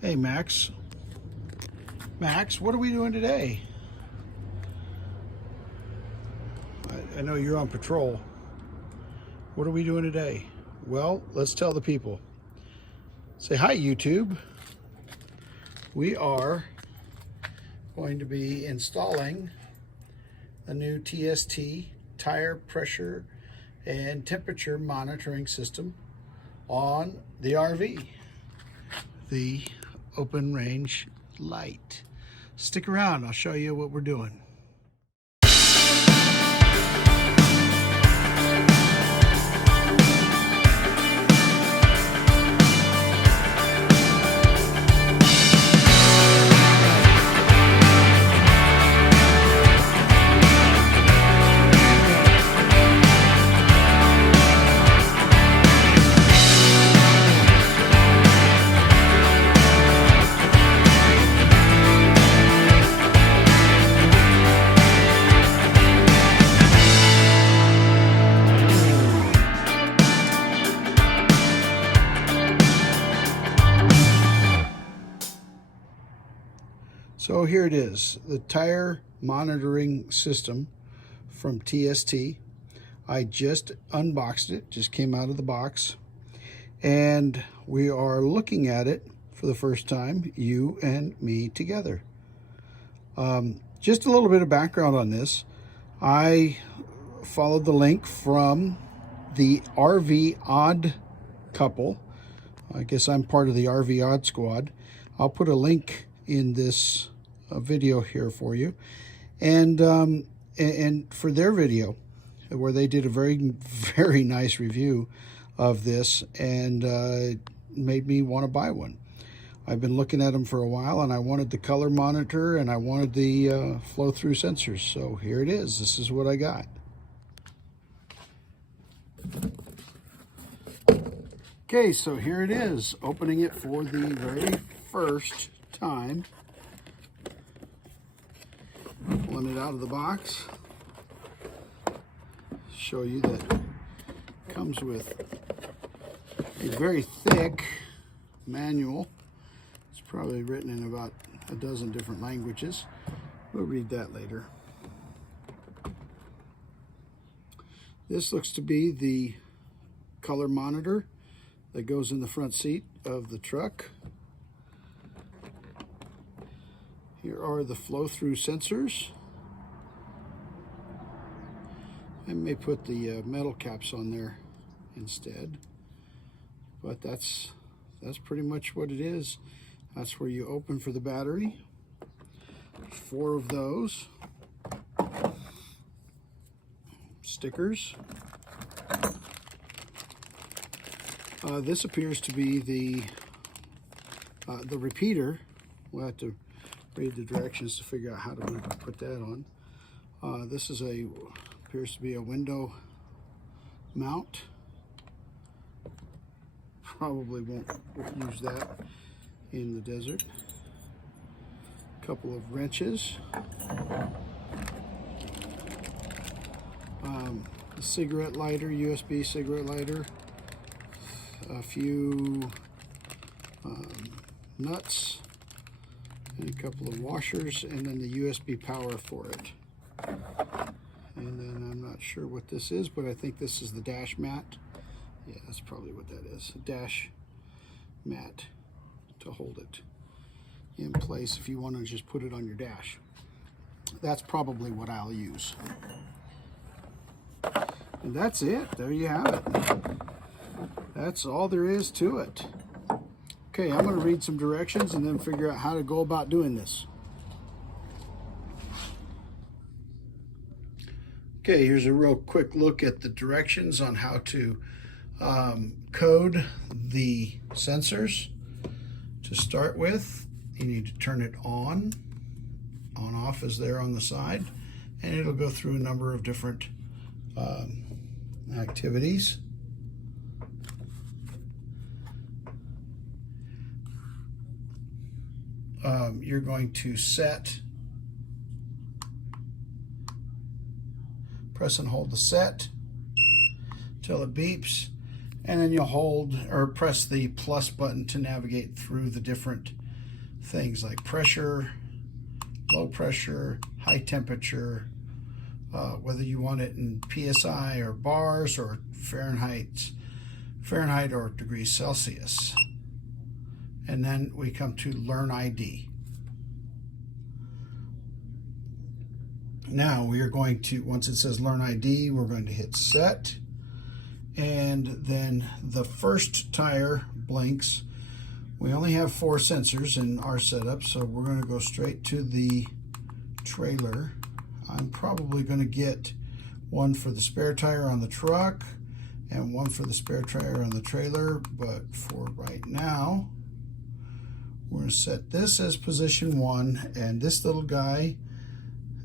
Hey, Max. Max, what are we doing today? I know you're on patrol. What are we doing today? Well, let's tell the people. Say hi, YouTube. We are going to be installing a new TST tire pressure and temperature monitoring system on the RV, the open range light. Stick around, I'll show you what we're doing. So here it is, the tire monitoring system from TST. I just unboxed it, just came out of the box, and we are looking at it for the first time, you and me together. Just a little bit of background on this. I followed the link from the RV Odd couple. I guess I'm part of the RV Odd squad. I'll put a link in this video here for you, and for their video, where they did a very nice review of this, and made me want to buy one. I've been looking at them for a while, and I wanted the color monitor, and I wanted the flow-through sensors. So here it is. This is what I got. Okay, so here it is, opening it for the very first time. Pulling it out of the box. Show you that it comes with a very thick manual. It's probably written in about a dozen different languages. We'll read that later. This looks to be the color monitor that goes in the front seat of the truck. Here are the flow-through sensors. I may put the metal caps on there instead, but that's pretty much what it is. That's where you open for the battery. There's 4 of those. Stickers. This appears to be the repeater. We'll have to read the directions to figure out how to put that on. This is appears to be a window mount. Probably won't use that in the desert. A couple of wrenches. A cigarette lighter, USB cigarette lighter. A few nuts. And a couple of washers, and then the USB power for it. And then I'm not sure what this is, but I think this is the dash mat. Yeah, that's probably what that is. A dash mat to hold it in place if you want to just put it on your dash. That's probably what I'll use. And that's it. There you have it. That's all there is to it. Okay, I'm going to read some directions and then figure out how to go about doing this. Okay, here's a real quick look at the directions on how to code the sensors. To start with, you need to turn it on. On-off is there on the side, and it'll go through a number of different activities. You're going to press and hold the set till it beeps, and then you'll hold or press the plus button to navigate through the different things like pressure, low pressure, high temperature, whether you want it in PSI or bars or Fahrenheit or degrees Celsius. And then we come to Learn ID. Now we are going to, once it says Learn ID, we're going to hit Set. And then the first tire blinks. We only have 4 sensors in our setup, so we're going to go straight to the trailer. I'm probably going to get one for the spare tire on the truck and one for the spare tire on the trailer, but for right now, we're going to set this as position 1, and this little guy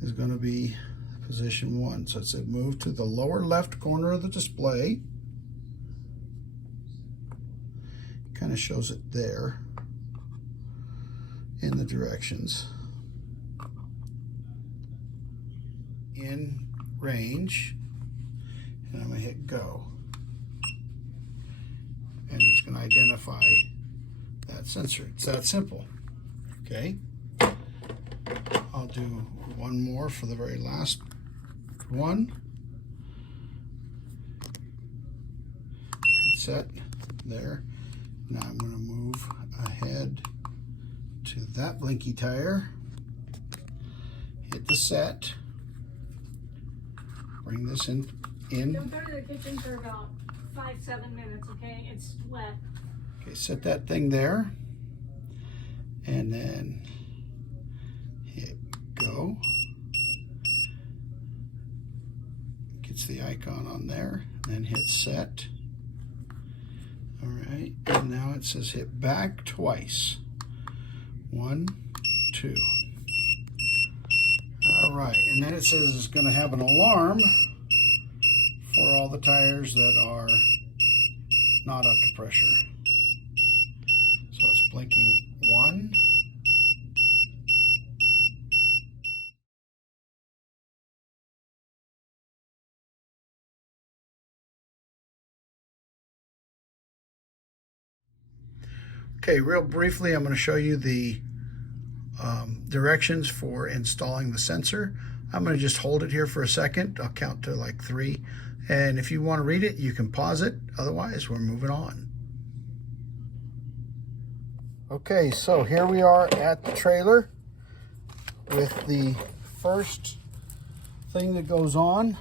is going to be position 1. So it said move to the lower left corner of the display. Kind of shows it there in the directions. In range, and I'm going to hit go. And it's going to identify that sensor. It's that simple. Okay. I'll do one more for the very last one. Hit set there. Now I'm going to move ahead to that blinky tire. Hit the set. Bring this in. Don't go to the kitchen for about 5-7 minutes, okay? It's wet. Okay, set that thing there. And then hit go. Gets the icon on there. Then hit set. All right, and now it says hit back twice. 1, 2. All right, and then it says it's going to have an alarm for all the tires that are not up to pressure. So it's blinking 1. Okay, real briefly, I'm going to show you the directions for installing the sensor. I'm going to just hold it here for a second. I'll count to like 3. And if you want to read it, you can pause it. Otherwise, we're moving on. Okay, so here we are at the trailer with the first thing that goes on.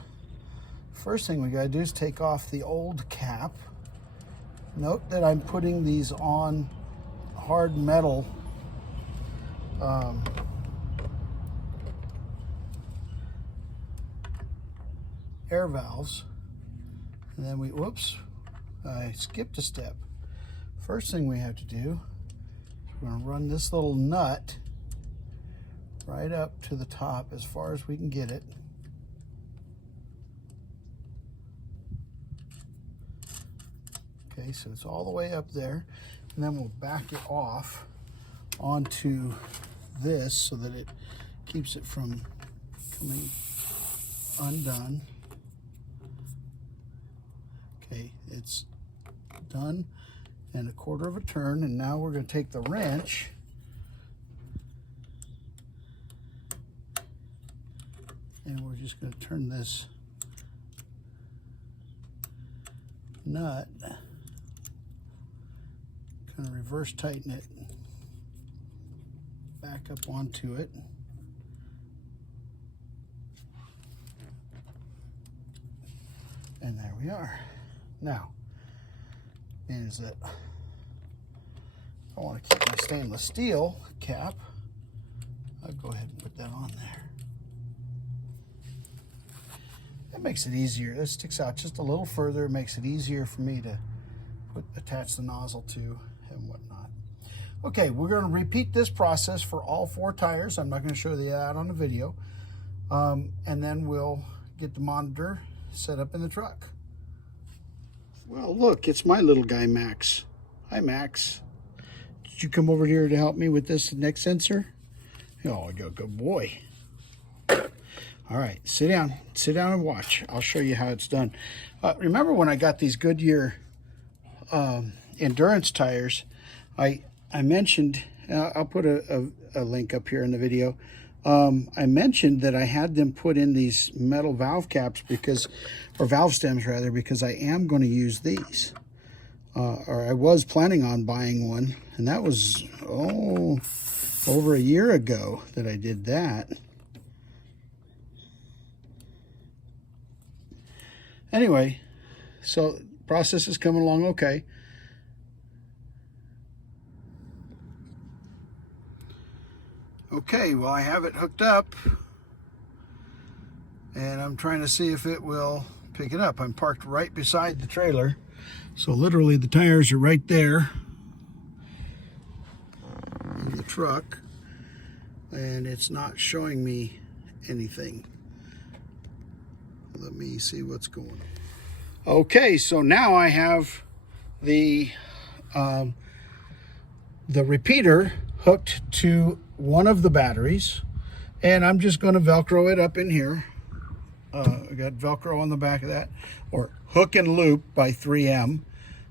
First thing we got to do is take off the old cap. Note that I'm putting these on hard metal air valves, and then I skipped a step. First thing we have to do is we're going to run this little nut right up to the top as far as we can get it. Okay, so it's all the way up there, and then we'll back it off onto this so that it keeps it from coming undone. Okay, it's done and 1/4 of a turn, and now we're going to take the wrench and we're just going to turn this nut, kind of reverse tighten it back up onto it. And there we are. Now, is that I want to keep my stainless steel cap, I'll go ahead and put that on there. That makes it easier. It sticks out just a little further. It makes it easier for me to attach the nozzle to and whatnot. Okay, we're going to repeat this process for all 4 tires. I'm not going to show you that on the video. And then we'll get the monitor set up in the truck. Well, look, it's my little guy, Max. Hi, Max. Did you come over here to help me with this next sensor? Oh, you're a good boy. All right, sit down and watch. I'll show you how it's done. Remember when I got these Goodyear endurance tires, I mentioned I'll put a link up here in the video. I mentioned that I had them put in these metal valve caps or valve stems rather, because I am going to use these. Or I was planning on buying one, and that was, over a year ago that I did that. Anyway, so process is coming along okay. Okay, well, I have it hooked up, and I'm trying to see if it will pick it up. I'm parked right beside the trailer, so literally the tires are right there in the truck, and it's not showing me anything. Let me see what's going on. Okay, so now I have the repeater hooked to one of the batteries, and I'm just going to Velcro it up in here. I got Velcro on the back of that, or hook and loop by 3M.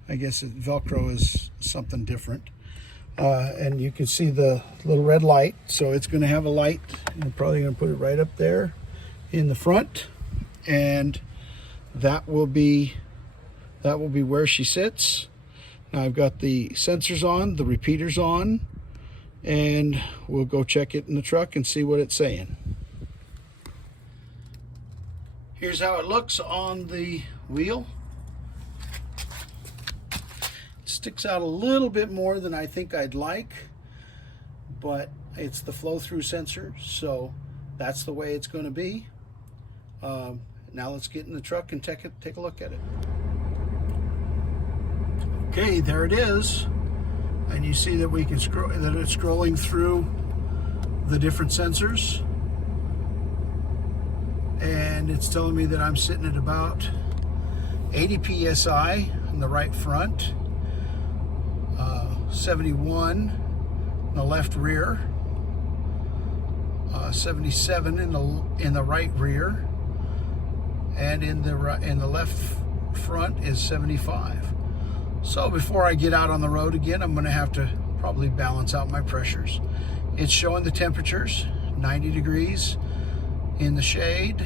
I guess Velcro is something different. And you can see the little red light, so it's going to have a light. I'm probably going to put it right up there in the front, and that will be where she sits. Now I've got the sensors on, the repeaters on, and we'll go check it in the truck and see what it's saying. Here's how it looks on the wheel. It sticks out a little bit more than I think I'd like, but it's the flow-through sensor, so that's the way it's going to be. Now let's get in the truck and take a look at it. Okay, there it is. And you see that we can scroll, that it's scrolling through the different sensors. And it's telling me that I'm sitting at about 80 PSI in the right front, 71 in the left rear, 77 in the right rear, and in the left front is 75. So before I get out on the road again, I'm going to have to probably balance out my pressures. It's showing the temperatures, 90 degrees in the shade,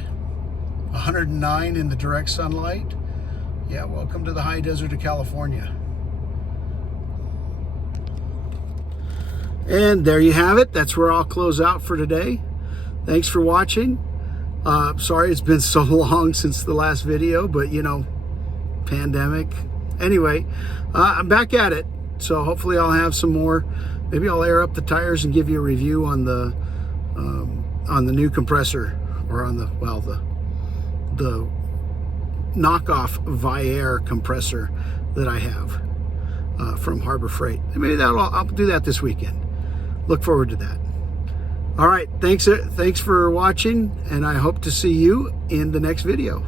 109 in the direct sunlight. Yeah, welcome to the high desert of California. And there you have it. That's where I'll close out for today. Thanks for watching. Sorry it's been so long since the last video, but you know, pandemic. Anyway, I'm back at it, so hopefully I'll have some more. Maybe I'll air up the tires and give you a review on the new compressor, or on the knockoff Viair compressor that I have from Harbor Freight. Maybe I'll do that this weekend. Look forward to that. All right, thanks for watching, and I hope to see you in the next video.